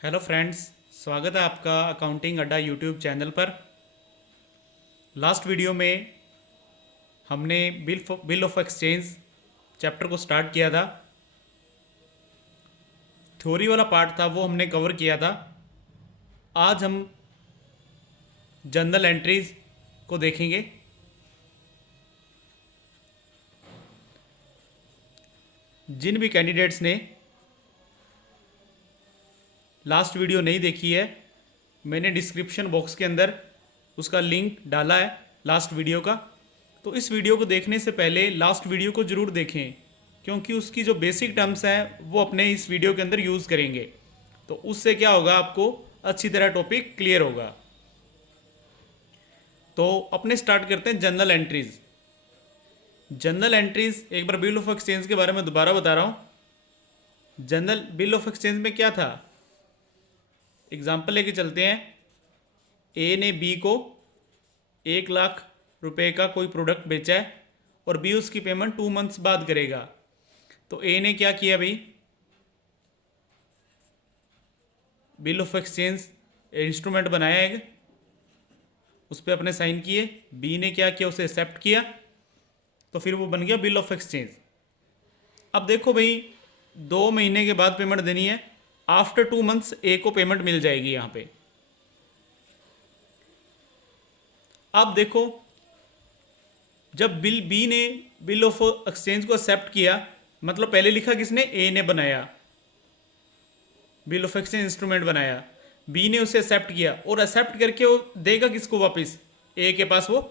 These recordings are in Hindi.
हेलो फ्रेंड्स, स्वागत है आपका अकाउंटिंग अड्डा यूट्यूब चैनल पर। लास्ट वीडियो में हमने बिल ऑफ एक्सचेंज चैप्टर को स्टार्ट किया था। थ्योरी वाला पार्ट था वो हमने कवर किया था। आज हम जर्नल एंट्रीज को देखेंगे। जिन भी कैंडिडेट्स ने लास्ट वीडियो नहीं देखी है, मैंने डिस्क्रिप्शन बॉक्स के अंदर उसका लिंक डाला है लास्ट वीडियो का। तो इस वीडियो को देखने से पहले लास्ट वीडियो को ज़रूर देखें, क्योंकि उसकी जो बेसिक टर्म्स हैं वो अपने इस वीडियो के अंदर यूज़ करेंगे। तो उससे क्या होगा, आपको अच्छी तरह टॉपिक क्लियर होगा। तो अपने स्टार्ट करते हैं जर्नल एंट्रीज। जर्नल एंट्रीज, एक बार बिल ऑफ एक्सचेंज के बारे में दोबारा बता रहा हूँ। जर्नल बिल ऑफ एक्सचेंज में क्या था, एग्जाम्पल लेके चलते हैं। ए ने बी को 1 लाख रुपए का कोई प्रोडक्ट बेचा है और बी उसकी पेमेंट 2 मंथ्स बाद करेगा। तो ए ने क्या किया भाई, बिल ऑफ एक्सचेंज इंस्ट्रूमेंट बनाया एक, उस पर अपने साइन किए। बी ने क्या किया, उसे एक्सेप्ट किया, तो फिर वो बन गया बिल ऑफ एक्सचेंज। अब देखो भाई, 2 महीने के बाद पेमेंट देनी है। आफ्टर 2 मंथ्स ए को पेमेंट मिल जाएगी यहाँ पे। अब देखो, जब बी ने बिल ऑफ एक्सचेंज को एक्सेप्ट किया, मतलब पहले लिखा किसने, ए ने बनाया, बिल ऑफ एक्सचेंज इंस्ट्रूमेंट बनाया। बी ने उसे एक्सेप्ट किया और एक्सेप्ट करके वो देगा किसको, वापस ए के पास वो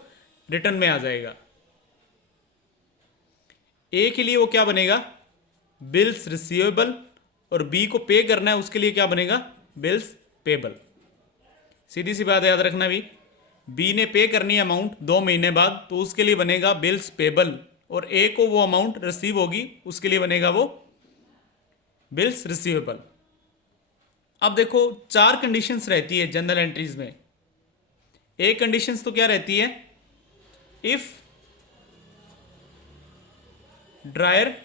रिटर्न में आ जाएगा। ए के लिए वो क्या बनेगा, बिल्स रिसीवेबल, और बी को पे करना है उसके लिए क्या बनेगा, बिल्स पेबल। सीधी सी बात याद रखना भी, बी ने पे करनी है अमाउंट 2 महीने बाद, तो उसके लिए बनेगा बिल्स पेबल, और ए को वो अमाउंट रिसीव होगी उसके लिए बनेगा वो बिल्स रिसीवेबल। अब देखो, 4 कंडीशंस रहती है जनरल एंट्रीज में। एक कंडीशंस तो क्या रहती है, if dryer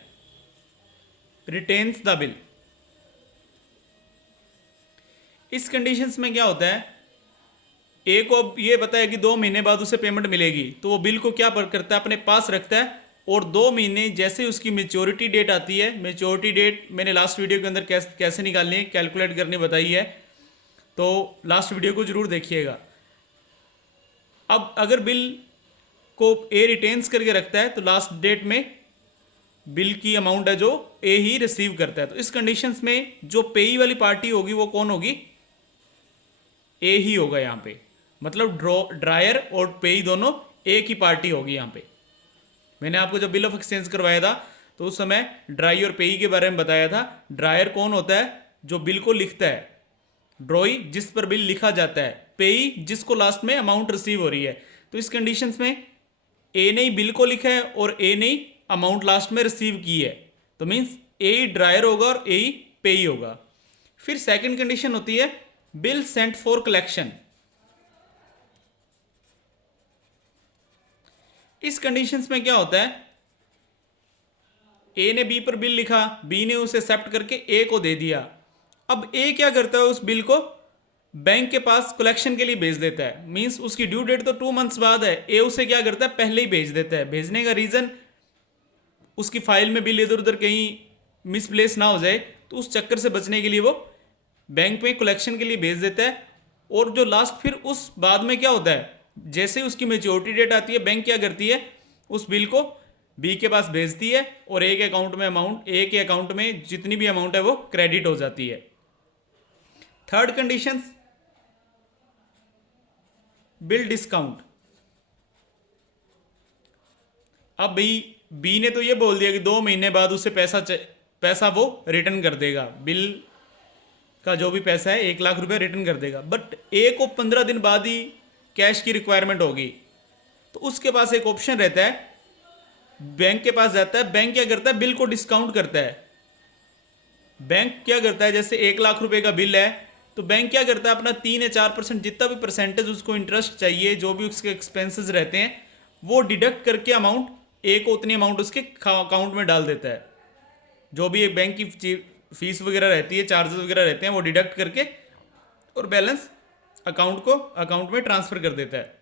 retains the bill. इस कंडीशंस में क्या होता है, ए को अब ये पता है कि 2 महीने बाद उसे पेमेंट मिलेगी, तो वो बिल को क्या करता है, अपने पास रखता है। और 2 महीने जैसे उसकी मेच्योरिटी डेट आती है, मेच्योरिटी डेट मैंने लास्ट वीडियो के अंदर कैसे निकालनी है, कैलकुलेट करनी बताई है, तो लास्ट वीडियो को जरूर देखिएगा। अब अगर बिल को ए रिटेन्स करके रखता है, तो लास्ट डेट में बिल की अमाउंट है जो ए ही रिसीव करता है। तो इस कंडीशंस में जो पेई वाली पार्टी होगी वो कौन होगी, ए ही होगा यहाँ पे। मतलब ड्रायर और पेई दोनों ए की पार्टी होगी यहाँ पे। मैंने आपको जब बिल ऑफ एक्सचेंज करवाया था तो उस समय ड्राई और पेई के बारे में बताया था। ड्रायर कौन होता है, जो बिल को लिखता है, ड्रॉई जिस पर बिल लिखा जाता है, पेई जिसको लास्ट में अमाउंट रिसीव हो रही है। तो इस कंडीशंस में ए ने ही बिल को लिखा है और ए ने ही अमाउंट लास्ट में रिसीव की है, तो मीन्स ए ही ड्रायर होगा और ए ही पेई होगा। फिर सेकंड कंडीशन होती है बिल सेंट फॉर कलेक्शन। इस कंडीशंस में क्या होता है, ए ने बी पर बिल लिखा, बी ने उसे एक्सेप्ट करके ए को दे दिया। अब ए क्या करता है, उस बिल को बैंक के पास कलेक्शन के लिए भेज देता है। मींस उसकी ड्यू डेट तो 2 मंथ्स बाद है, ए उसे क्या करता है, पहले ही भेज देता है। भेजने का रीजन, उसकी फाइल में बिल इधर उधर कहीं मिसप्लेस ना हो जाए, तो उस चक्कर से बचने के लिए वो बैंक में कलेक्शन के लिए भेज देता है। और जो लास्ट फिर उस बाद में क्या होता है, जैसे ही उसकी मेच्योरिटी डेट आती है, बैंक क्या करती है, उस बिल को बी के पास भेजती है और ए के अकाउंट में अमाउंट, ए के अकाउंट में जितनी भी अमाउंट है वो क्रेडिट हो जाती है। Third condition, bill discount. अब भाई बी ने तो ये बोल दिया कि 2 महीने बाद उसे पैसा वो रिटर्न कर देगा, बिल का जो भी पैसा है 1 लाख रुपए रिटर्न कर देगा। बट ए को 15 दिन बाद ही कैश की रिक्वायरमेंट होगी, तो उसके पास एक ऑप्शन रहता है, बैंक के पास जाता है। बैंक क्या करता है, बिल को डिस्काउंट करता है। बैंक क्या करता है, जैसे 1 लाख रुपए का बिल है, तो बैंक क्या करता है, अपना 3 या 4% जितना भी परसेंटेज उसको इंटरेस्ट चाहिए, जो भी उसके एक्सपेंसेस रहते हैं, वो डिडक्ट करके अमाउंट ए को उतनी अमाउंट उसके अकाउंट में डाल देता है। जो भी एक बैंक की फीस वगैरह रहती है, चार्जेस वगैरह रहते हैं, वो डिडक्ट करके और बैलेंस अकाउंट में ट्रांसफर कर देता है।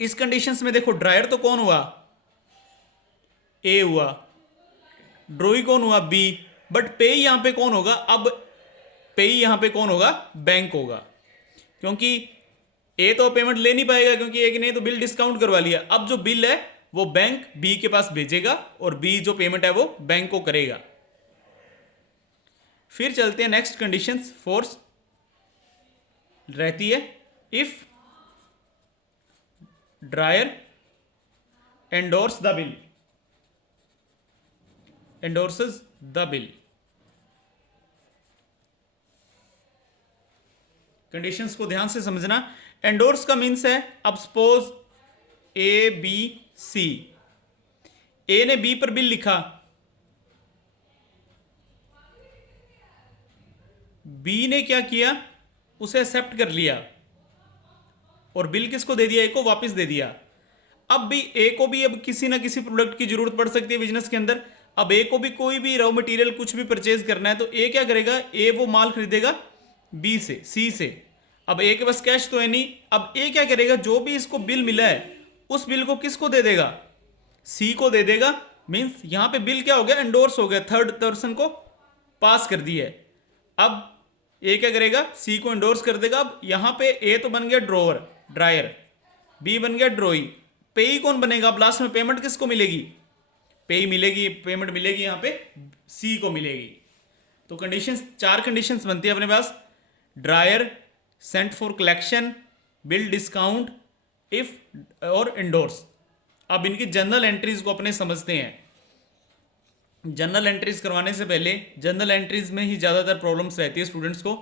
इस कंडीशंस में देखो ड्रायर तो कौन हुआ, ए हुआ, ड्रॉई कौन हुआ, बी, बट पे यहां पे कौन होगा, अब पे यहां पे कौन होगा, बैंक होगा, क्योंकि ए तो पेमेंट ले नहीं पाएगा क्योंकि ए ने तो बिल डिस्काउंट करवा लिया। अब जो बिल है वो बैंक बी के पास भेजेगा और बी जो पेमेंट है वो बैंक को करेगा। फिर चलते हैं नेक्स्ट कंडीशंस। फोर्स रहती है if dryer endorse the bill, endorses the bill. Conditions को ध्यान से समझना। एंडोर्स का मीन्स है, अब सपोज ए बी सी, ए ने बी पर बिल लिखा, बी ने क्या किया, उसे एक्सेप्ट कर लिया और बिल किसको दे दिया, ए को वापस दे दिया। अब भी ए को भी अब किसी ना किसी प्रोडक्ट की जरूरत पड़ सकती है बिजनेस के अंदर। अब ए को भी कोई भी रॉ मटेरियल कुछ भी परचेज करना है तो ए क्या करेगा, ए वो माल खरीदेगा बी से, सी से। अब ए के पास कैश तो है नहीं, अब ए क्या करेगा, जो भी इसको बिल मिला है उस बिल को किसको दे देगा, सी को दे देगा। मींस यहां पे बिल क्या हो गया, एंडोर्स हो गया, थर्ड पर्सन को पास कर दी है। अब ए क्या करेगा, सी को एंडोर्स कर देगा। अब यहां पे ए तो बन गया ड्रोवर, ड्रायर, बी बन गया ड्रोई, पेई कौन बनेगा, अब लास्ट में पेमेंट किसको मिलेगी, पेई मिलेगी, पेमेंट मिलेगी यहां पे सी को मिलेगी। तो कंडीशंस, चार कंडीशंस बनती है अपने पास, drawer, sent for collection, bill discount, if और एंडोर्स। अब इनकी जनरल एंट्रीज को अपने समझते हैं। जनरल एंट्रीज करवाने से पहले, जनरल एंट्रीज में ही ज़्यादातर प्रॉब्लम्स रहती है स्टूडेंट्स को।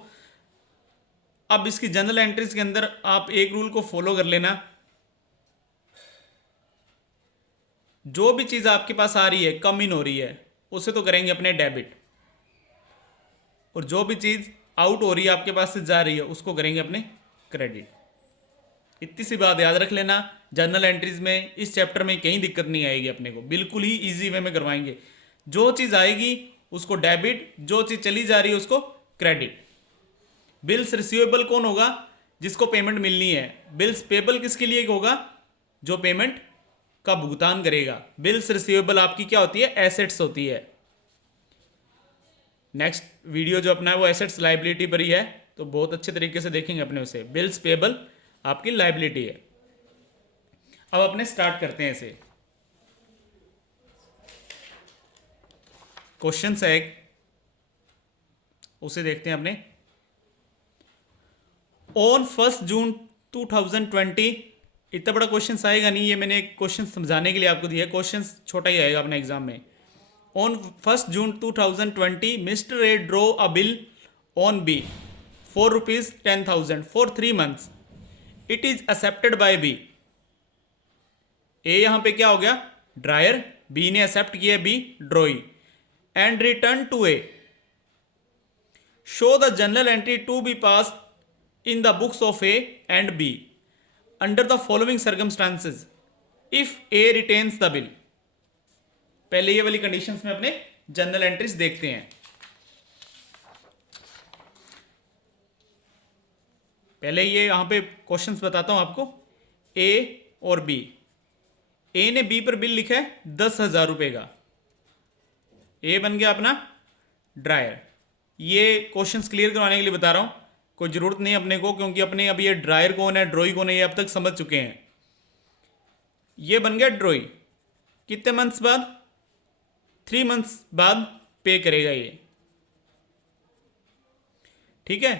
अब इसकी जनरल एंट्रीज के अंदर आप एक रूल को फॉलो कर लेना, जो भी चीज़ आपके पास आ रही है, कम इन हो रही है, उसे तो करेंगे अपने डेबिट, और जो भी चीज़ आउट हो रही है आपके पास से जा रही है उसको करेंगे अपने क्रेडिट। इतनी सी बात याद रख लेना। जनरल एंट्रीज में इस चैप्टर में कहीं दिक्कत नहीं आएगी अपने को, बिल्कुल ही इजी वे में करवाएंगे। जो चीज़ आएगी उसको डेबिट, जो चीज़ चली जा रही है उसको क्रेडिट। बिल्स रिसीवेबल कौन होगा, जिसको पेमेंट मिलनी है। बिल्स पेबल किसके लिए होगा, जो पेमेंट का भुगतान करेगा। बिल्स रिसीवेबल आपकी क्या होती है, एसेट्स होती है। नेक्स्ट वीडियो जो अपना है वो एसेट्स लाइबिलिटी पर ही है, तो बहुत अच्छे तरीके से देखेंगे अपने उसे। बिल्स पेबल आपकी लाइबिलिटी है। अब अपने स्टार्ट करते हैं इसे। क्वेश्चन है एक, उसे देखते हैं अपने। ऑन 1 जून 2020, इतना बड़ा क्वेश्चन आएगा नहीं, ये मैंने एक क्वेश्चन समझाने के लिए आपको दिया है, क्वेश्चन छोटा ही आएगा अपने एग्जाम में। On 1st June 2020, Mr. A draw a bill on B for rupees 10,000 for 3 months. It is accepted by B. A यहाँ पे क्या हो गया, ड्रायर, B ने एक्सेप्ट किया, B drawee, and return to A. Show the journal entry to be passed in the books of A and B under the following circumstances if A retains the bill. पहले ये वाली कंडीशंस में अपने जनरल एंट्रीज देखते हैं। पहले ये यहां पे क्वेश्चंस बताता हूं आपको। ए और बी, ए ने बी पर बिल लिखा है 10,000 रुपए का, ए बन गया अपना ड्रायर। ये क्वेश्चंस क्लियर करवाने के लिए बता रहा हूं, कोई जरूरत नहीं अपने को, क्योंकि अपने अब ये ड्रायर कौन है, ड्रॉई कौन है, ये अब तक समझ चुके हैं। ये बन गया ड्रॉई, कितने मंथ्स बाद, 3 मंथ्स बाद पे करेगा ये, ठीक है।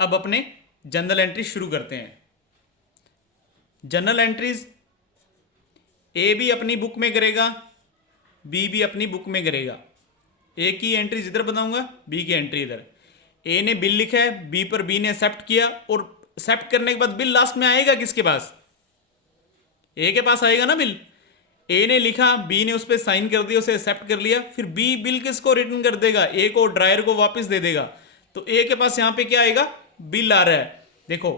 अब अपने जनरल एंट्री शुरू करते हैं। जनरल एंट्रीज, ए भी अपनी बुक में करेगा, बी भी अपनी बुक में करेगा। ए की एंट्रीज इधर बताऊंगा, बी की एंट्री इधर। ए ने बिल लिखा है, बी पर बी ने एक्सेप्ट किया, और एक्सेप्ट करने के बाद बिल लास्ट में आएगा किसके पास, ए के पास आएगा ना बिल। ए ने लिखा, बी ने उस पर साइन कर दिया, उसे एक्सेप्ट कर लिया, फिर बी बिल किसको रिटर्न कर देगा, ए को, ड्रायर को वापस दे देगा। तो ए के पास यहां पे क्या आएगा, बिल आ रहा है, देखो।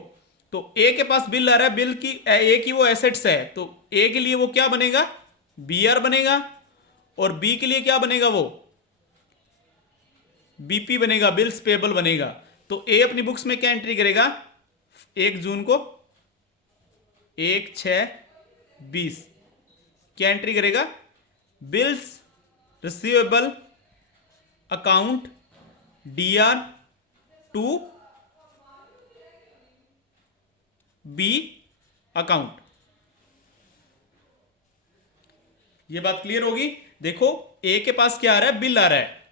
तो ए के पास बिल आ रहा है, बिल की, ए की वो एसेट्स है, तो ए के लिए वो क्या बनेगा, बी आर बनेगा, और बी के लिए क्या बनेगा, वो बीपी बनेगा, बिल्स पेबल बनेगा। तो ए अपनी बुक्स में क्या एंट्री करेगा, 1 जून को 1/6/20 क्या एंट्री करेगा, bills receivable account DR to B account. ये बात क्लियर होगी। देखो ए के पास क्या आ रहा है, बिल आ रहा है,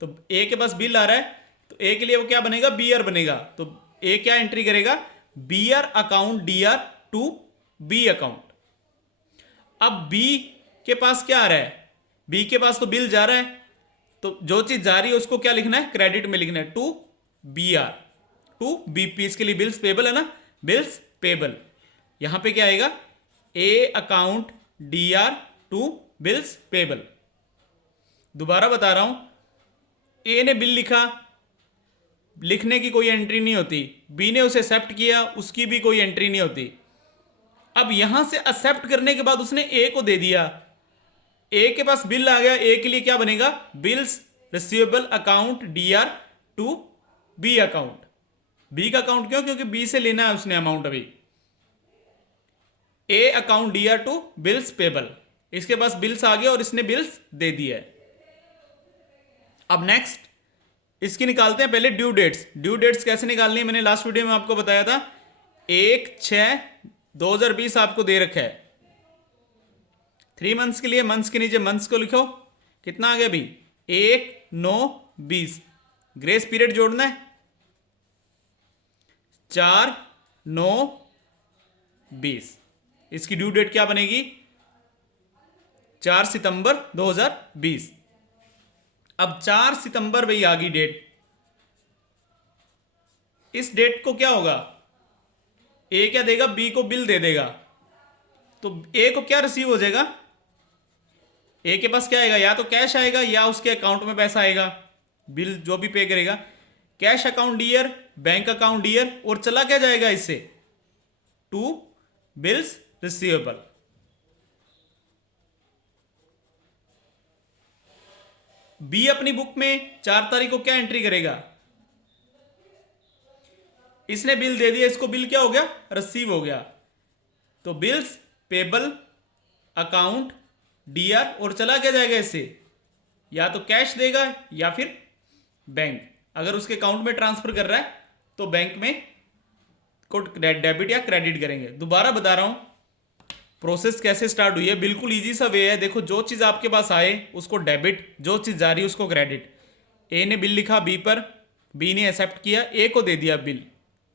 तो ए के पास बिल आ रहा है, तो ए के लिए वो क्या बनेगा, बीआर बनेगा। तो ए क्या एंट्री करेगा, BR account DR to B account. अब बी के पास क्या आ रहा है, बी के पास तो बिल जा रहा है, तो जो चीज जा रही है उसको क्या लिखना है, क्रेडिट में लिखना है, टू BR टू BP। इसके लिए बिल्स पेबल है ना, बिल्स पेबल। यहां पे क्या आएगा, A account DR to bills payable. दोबारा बता रहा हूं, ए ने बिल लिखा, लिखने की कोई एंट्री नहीं होती, बी ने उसे एक्सेप्ट किया, उसकी भी कोई एंट्री नहीं होती। अब यहां से एक्सेप्ट करने के बाद उसने ए को दे दिया, ए के पास बिल आ गया, ए के लिए क्या बनेगा, bills receivable account DR to B account. B का अकाउंट क्यों, क्योंकि बी से लेना है उसने अमाउंट अभी। A account DR to bills payable, इसके पास बिल्स आ गया और इसने बिल्स दे दिया है। अब नेक्स्ट इसकी निकालते हैं पहले ड्यू डेट्स। ड्यू डेट्स कैसे निकालनी है, मैंने लास्ट वीडियो में आपको बताया था। 1/6/2020 आपको दे रखा है, 3 मंथ्स के लिए, मंथ्स के नीचे मंथ्स को लिखो, कितना आ गया अभी, 1/9/20। ग्रेस पीरियड जोड़ना है, 4/9/20। इसकी ड्यू डेट क्या बनेगी, 4 सितंबर 2020। अब 4 सितंबर भाई आ गई डेट, इस डेट को क्या होगा, ए क्या देगा, बी को बिल दे देगा। तो ए को क्या रिसीव हो जाएगा, ए के पास क्या आएगा, या तो कैश आएगा या उसके अकाउंट में पैसा आएगा, बिल जो भी पे करेगा। Cash account DR, bank account DR, और चला क्या जाएगा इससे, टू बिल्स रिसीवेबल। बी अपनी बुक में 4 तारीख को क्या एंट्री करेगा, इसने बिल दे दिया, इसको बिल क्या हो गया, रिसीव हो गया। तो बिल्स पेबल अकाउंट DR, और चला क्या जाएगा इससे, या तो कैश देगा या फिर बैंक। अगर उसके अकाउंट में ट्रांसफर कर रहा है तो बैंक में को डेबिट या क्रेडिट करेंगे। दोबारा बता रहा हूं प्रोसेस कैसे स्टार्ट हुई है, बिल्कुल इजी सा वे है। देखो जो चीज आपके पास आए उसको डेबिट, जो चीज जा रही है उसको क्रेडिट। ए ने बिल लिखा बी पर, बी ने एक्सेप्ट किया, ए को दे दिया बिल,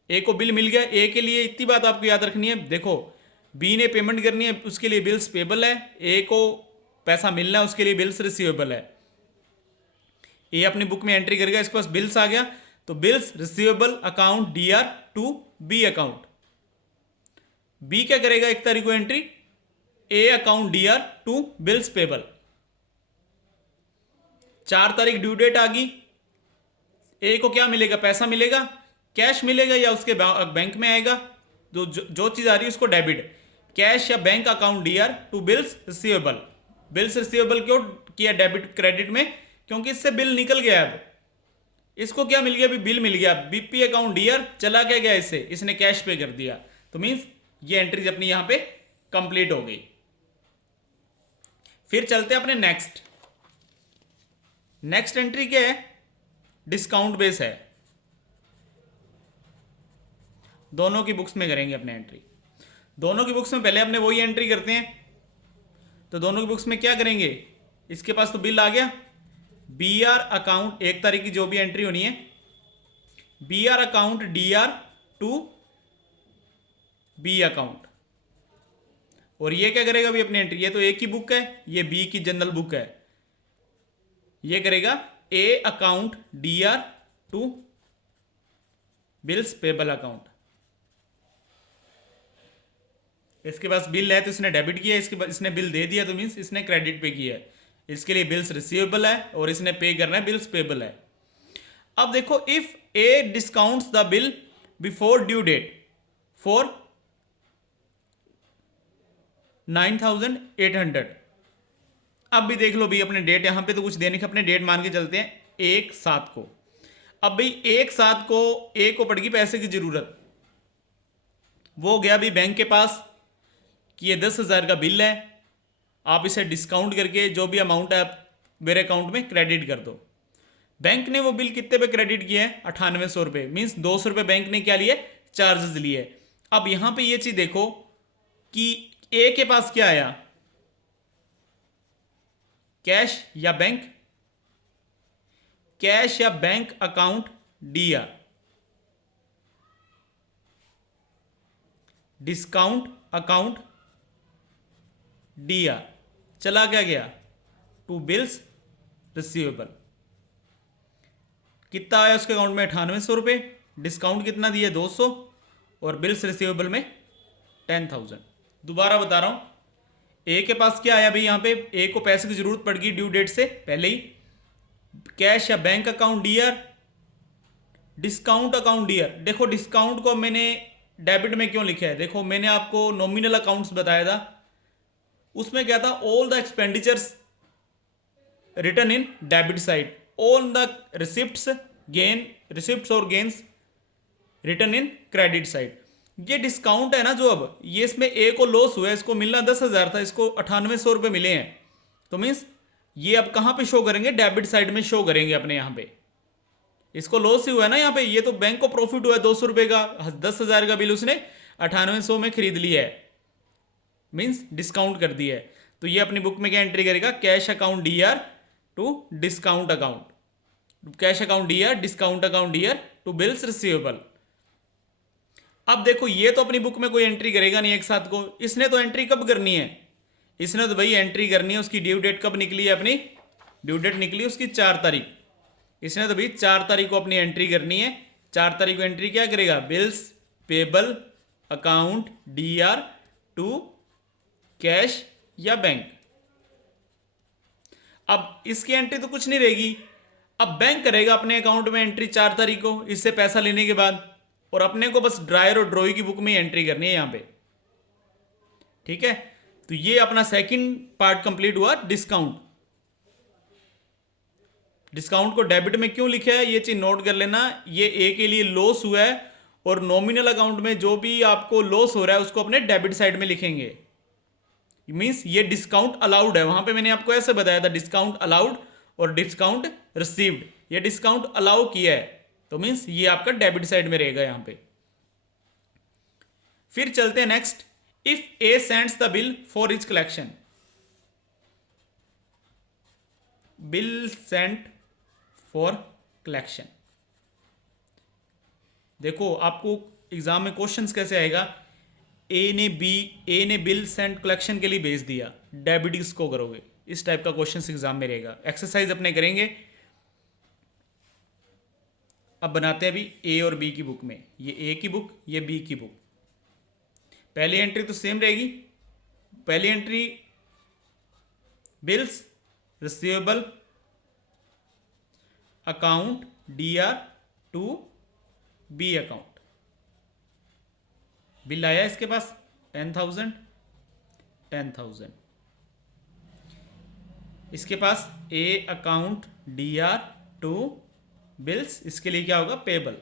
ए को बिल मिल गया। ए के लिए इतनी बात आपको याद रखनी है, देखो बी ने पेमेंट करनी है, उसके लिए बिल्स पेबल है, ए को पैसा मिलना है, उसके लिए बिल्स रिसीवेबल है। ए अपनी बुक में एंट्री करेगा, इसके पास बिल्स आ गया, तो bills receivable account DR to B account. B क्या करेगा, 1 तारीख को entry, A account DR to bills payable. 4 तारीख ड्यू डेट आ गई, ए को क्या मिलेगा, पैसा मिलेगा, कैश मिलेगा या उसके बैंक में आएगा, जो चीज आ रही है उसको डेबिट, कैश या bank account DR to bills receivable. Bills receivable क्यों किया डेबिट क्रेडिट में, क्योंकि इससे बिल निकल गया। अब इसको क्या मिल गया, अभी बिल मिल गया, BP अकाउंट DR चला क्या गया इससे, इसने कैश पे कर दिया। तो मींस ये एंट्रीज अपनी यहां पे कंप्लीट हो गई। फिर चलते हैं अपने नेक्स्ट एंट्री क्या है, डिस्काउंट बेस है। दोनों की बुक्स में करेंगे अपने एंट्री। दोनों की बुक्स में पहले अपने वही एंट्री करते हैं। तो दोनों की बुक्स में क्या करेंगे, इसके पास तो बिल आ गया, BR अकाउंट 1 तारीख की जो भी एंट्री होनी है, BR account DR to B account. और ये क्या करेगा अभी अपनी एंट्री, ये तो ए की बुक है, ये बी की जनरल बुक है, ये करेगा A account DR to bills payable account. इसके पास बिल है तो इसने डेबिट किया, इसके पास इसने बिल दे दिया तो मीन्स इसने क्रेडिट पे किया है। इसके लिए बिल्स रिसीवेबल है और इसने पे करना है, बिल्स पेबल है। अब देखो if A discounts the bill before due date for 9,800। अब भी देख लो भी अपने डेट, यहां पे तो कुछ देने के, अपने डेट मान के चलते हैं 1/7 को। अब भाई 1/7 को ए को पड़ गई पैसे की जरूरत, वो गया भी बैंक के पास कि ये 10,000 का बिल है, आप इसे डिस्काउंट करके जो भी अमाउंट है आप मेरे अकाउंट में क्रेडिट कर दो। बैंक ने वो बिल कितने पे क्रेडिट किया है? 9800 रुपये, मीन्स 200 रुपये बैंक ने क्या लिए? चार्जेस लिए। अब यहां पे ये चीज देखो कि ए के पास क्या आया, कैश या बैंक, कैश या bank account DR, discount account DR, चला क्या गया? To bills receivable. कितना आया उसके अकाउंट में? 9800 रुपये, डिस्काउंट कितना दिया? 200, और बिल्स रिसीवेबल में 10,000। दोबारा बता रहा हूं, ए के पास क्या आया भाई? यहां पे ए को पैसे की जरूरत पड़ गई ड्यू डेट से पहले ही, कैश या bank account DR, discount account D R. देखो डिस्काउंट को मैंने डेबिट में क्यों लिखा है? देखो मैंने आपको नॉमिनल अकाउंट्स बताया था, उसमें क्या था? All the expenditures return in debit side, all the receipts और gains return in credit side. ये डिस्काउंट है ना जो, अब ये इसमें ए को लॉस हुआ है, इसको मिलना 10,000 था, इसको 9800 रुपये मिले हैं, तो मीन्स ये अब कहां पे शो करेंगे? डेबिट साइड में शो करेंगे अपने यहां पे। इसको लॉस ही हुआ है ना यहाँ पे, ये तो बैंक को प्रॉफिट हुआ है 200 रुपये का, 10,000 का बिल उसने 9800 में खरीद लिया है, मीन्स डिस्काउंट कर दिया है। तो ये अपनी बुक में क्या एंट्री करेगा? Cash account DR to discount account, cash account DR, discount account DR to bills receivable. अब देखो ये तो अपनी बुक में कोई एंट्री करेगा नहीं एक साथ को, इसने तो एंट्री कब करनी है? इसने तो भाई एंट्री करनी है, उसकी ड्यू डेट कब निकली है? अपनी ड्यू डेट निकली उसकी 4 तारीख, इसने तो भाई 4 तारीख को अपनी एंट्री करनी है। 4 तारीख को एंट्री क्या करेगा? Bills payable account DR to cash या बैंक। अब इसकी एंट्री तो कुछ नहीं रहेगी, अब बैंक करेगा अपने अकाउंट में एंट्री 4 तारीख को इससे पैसा लेने के बाद, और अपने को बस ड्रायर और ड्रॉई की बुक में एंट्री करनी है यहां पे, ठीक है। तो ये अपना सेकंड पार्ट कंप्लीट हुआ, डिस्काउंट। डिस्काउंट को डेबिट में क्यों लिखा है ये चीज नोट कर लेना, ये ए के लिए लॉस हुआ है, और नॉमिनल अकाउंट में जो भी आपको लॉस हो रहा है उसको अपने डेबिट साइड में लिखेंगे। मींस ये डिस्काउंट अलाउड है, वहां पे मैंने आपको ऐसे बताया था डिस्काउंट अलाउड और डिस्काउंट रिसीव्ड, ये डिस्काउंट अलाउ किया है, तो मींस ये आपका डेबिट साइड में रहेगा यहां पे। फिर चलते हैं next, if A sends the bill for is collection, bill sent for collection. देखो आपको एग्जाम में क्वेश्चंस कैसे आएगा, ए ने बिल सेंट कलेक्शन के लिए भेज दिया, डेबिट किसको करोगे? इस टाइप का क्वेश्चंस एग्जाम में रहेगा। एक्सरसाइज अपने करेंगे। अब बनाते हैं अभी ए और बी की बुक में, ये ए की बुक, ये बी की बुक। पहली एंट्री तो सेम रहेगी, पहली entry bills receivable account DR to B account. Bill आया इसके पास 10,000, 10,000। इसके पास A account DR to bills, इसके लिए क्या होगा? पेबल।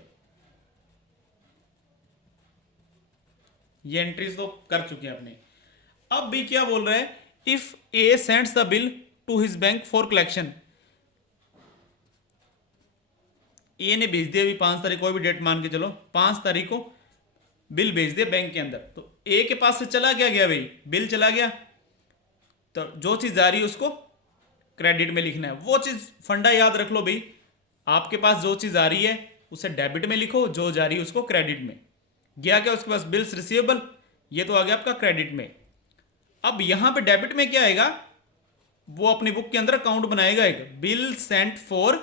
ये एंट्रीज तो कर चुके हैं अपने। अब भी क्या बोल रहा है, if A sends the bill to his bank for collection. A ने भेज दिया अभी 5 तारीख, कोई भी डेट मान के चलो, 5 तारीख को बिल भेज दिया बैंक के अंदर, तो ए के पास से चला क्या गया भाई? बिल चला गया, तो जो चीज आ रही है उसको क्रेडिट में लिखना है। वो चीज फंडा याद रख लो भाई, आपके पास जो चीज आ रही है उसे डेबिट में लिखो, जो जा रही है उसको क्रेडिट में। गया क्या उसके पास? बिल्स रिसीवेबल, ये तो आ गया आपका क्रेडिट में। अब यहां पे डेबिट में क्या आएगा? वो अपनी बुक के अंदर अकाउंट बनाएगा एक, bill sent for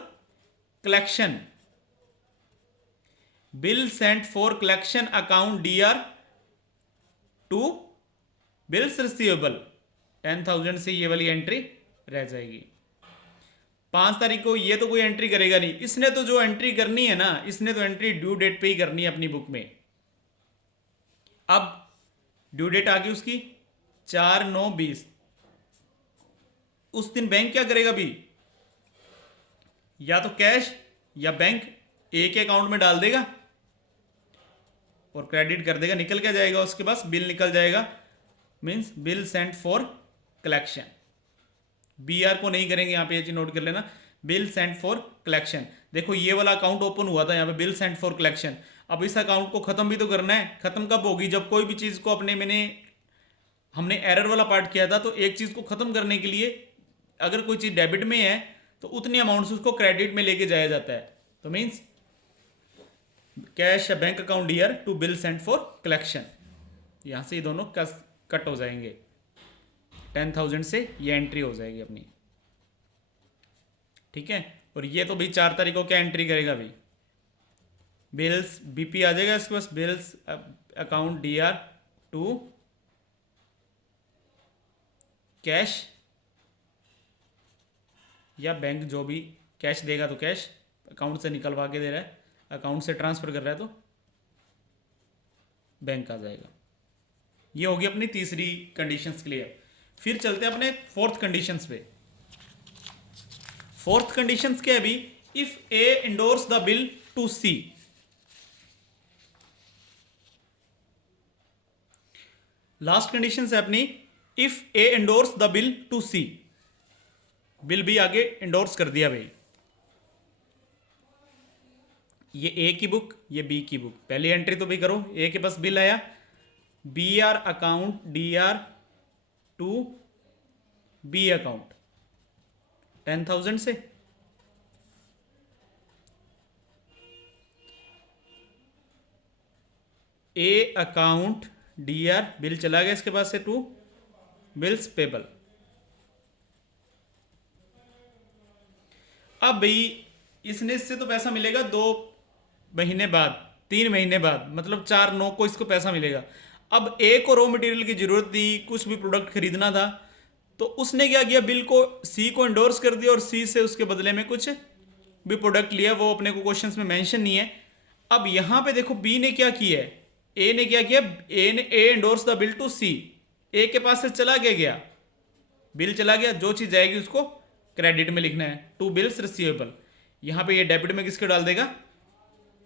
collection, bill sent for collection account DR to bills receivable. 10,000 से ये वाली एंट्री रह जाएगी। 5 तारीख को ये तो कोई एंट्री करेगा नहीं, इसने तो जो एंट्री करनी है ना, इसने तो एंट्री ड्यू डेट पे ही करनी है अपनी बुक में। अब ड्यू डेट आ गई उसकी 4/9/20, उस दिन बैंक क्या करेगा भी? या तो कैश या बैंक एक के अकाउंट में डाल देगा और क्रेडिट कर देगा, निकल क्या जाएगा उसके पास, बिल निकल जाएगा, means bill sent for collection. B R को नहीं करेंगे यहाँ पे, ये चीज नोट कर लेना, बिल सेंट फॉर कलेक्शन। देखो ये वाला अकाउंट ओपन हुआ था यहाँ पे बिल सेंट फॉर कलेक्शन, अब इस अकाउंट को खत्म भी तो करना है। खत्म कब होगी, जब कोई भी चीज को हमने एरर वाला पार्ट किया था, तो एक चीज को खत्म करने के लिए अगर कोई चीज डेबिट में है तो उतनी अमाउंट से उसको क्रेडिट में लेके जाया जाता है। तो मीन्स कैश या bank account DR to bill sent for collection, यहां से ये दोनों कट हो जाएंगे, 10,000 से ये एंट्री हो जाएगी अपनी, ठीक है। और ये तो भाई 4 तारीख को क्या एंट्री करेगा भाई, बिल्स बीपी आ जाएगा इसके पास, bills account D R to cash या बैंक, जो भी कैश देगा तो कैश, अकाउंट से निकलवा के दे रहा है, अकाउंट से ट्रांसफर कर रहा है तो बैंक आ जाएगा। ये होगी अपनी तीसरी कंडीशंस क्लियर। फिर चलते हैं अपने फोर्थ कंडीशंस पे। फोर्थ कंडीशंस क्या है अभी, if A endorse the bill to C, last condition है अपनी, if A endorse the bill to C, bill भी आगे एंडोर्स कर दिया भाई, ये ए की बुक ये बी की बुक, पहली एंट्री तो भी करो, ए के पास बिल आया, B R account D R to B account 10,000 से, A account D R bill चला गया इसके पास से टू बिल्स पेबल। अब भाई इसने इससे तो पैसा मिलेगा 2 महीने बाद, 3 महीने बाद, मतलब 4/9 को इसको पैसा मिलेगा। अब ए को रॉ मटेरियल की जरूरत थी, कुछ भी प्रोडक्ट खरीदना था, तो उसने क्या किया, बिल को सी को एंडोर्स कर दिया और सी से उसके बदले में कुछ भी प्रोडक्ट लिया, वो अपने को क्वेश्चंस में मेंशन नहीं है। अब यहां पे देखो बी ने क्या किया है, ए ने क्या किया, ए एंडोर्स द बिल टू सी, ए के पास से चला गया बिल चला गया, जो चीज जाएगी उसको क्रेडिट में लिखना है, टू बिल्स रिसीवेबल। यहां पे ये डेबिट में किसको डाल देगा,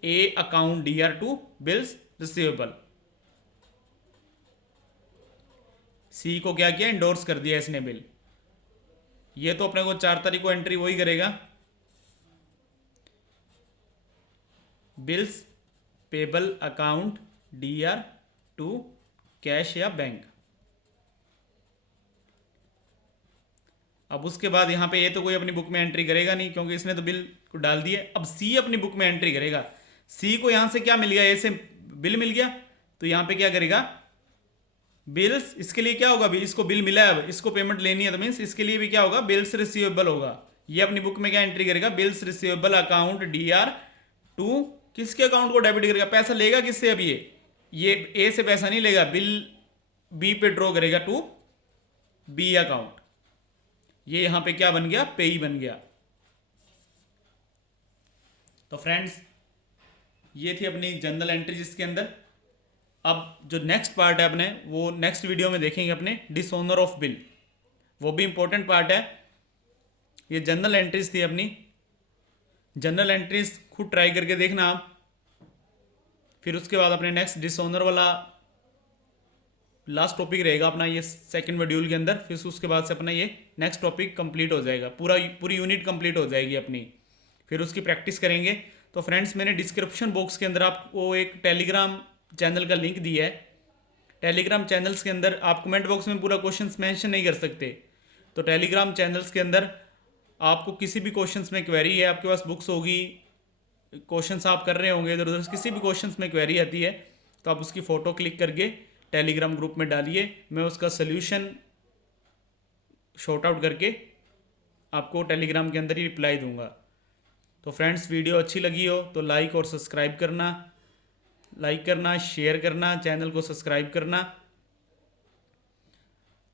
A account D R to bills receivable. C को क्या किया, एंडोर्स कर दिया इसने बिल, ये तो अपने को 4 तारीख को एंट्री वही करेगा, bills payable account D R to cash या बैंक। अब उसके बाद यहां पे ये तो कोई अपनी बुक में एंट्री करेगा नहीं, क्योंकि इसने तो बिल को डाल दिया। अब सी अपनी बुक में एंट्री करेगा, सी को यहां से क्या मिल गया, ए से बिल मिल गया, तो यहां पे क्या करेगा, बिल्स, इसके लिए क्या होगा भी, इसको बिल मिला है, इसको पेमेंट लेनी है, तो मीन्स इसके लिए भी क्या होगा, बिल्स रिसीवेबल होगा। ये अपनी बुक में क्या एंट्री करेगा, bills receivable account D R to किसके अकाउंट को डेबिट करेगा, पैसा लेगा किससे, अब ये ए से पैसा नहीं लेगा, बिल बी पे ड्रॉ करेगा टू बी अकाउंट। ये यहां पे क्या बन गया, पेई बन गया। तो फ्रेंड्स ये थी अपनी जनरल एंट्री, जिसके अंदर अब जो नेक्स्ट पार्ट है अपने, वो नेक्स्ट वीडियो में देखेंगे अपने, डिसऑनर ऑफ बिल, वो भी इंपॉर्टेंट पार्ट है। ये जनरल एंट्रीज थी अपनी, जनरल एंट्रीज खुद ट्राई करके देखना आप, फिर उसके बाद अपने नेक्स्ट डिसऑनर वाला लास्ट टॉपिक रहेगा अपना ये सेकंड मॉड्यूल के अंदर, फिर उसके बाद से अपना ये नेक्स्ट टॉपिक कंप्लीट हो जाएगा, पूरी यूनिट कंप्लीट हो जाएगी अपनी, फिर उसकी प्रैक्टिस करेंगे। तो फ्रेंड्स मैंने डिस्क्रिप्शन बॉक्स के अंदर आपको एक टेलीग्राम चैनल का लिंक दिया है, टेलीग्राम चैनल्स के अंदर आप कमेंट बॉक्स में पूरा क्वेश्चंस मेंशन नहीं कर सकते, तो टेलीग्राम चैनल्स के अंदर आपको किसी भी क्वेश्चंस में क्वेरी है, आपके पास बुक्स होगी, क्वेश्चंस आप कर रहे होंगे इधर उधर, किसी भी क्वेश्चंस में क्वेरी आती है तो आप उसकी फ़ोटो क्लिक करके टेलीग्राम ग्रुप में डालिए, मैं उसका सल्यूशन शॉर्ट आउट करके आपको टेलीग्राम के अंदर ही रिप्लाई दूंगा। तो फ्रेंड्स वीडियो अच्छी लगी हो तो लाइक और सब्सक्राइब करना, लाइक करना, शेयर करना, चैनल को सब्सक्राइब करना।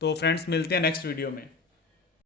तो फ्रेंड्स मिलते हैं नेक्स्ट वीडियो में।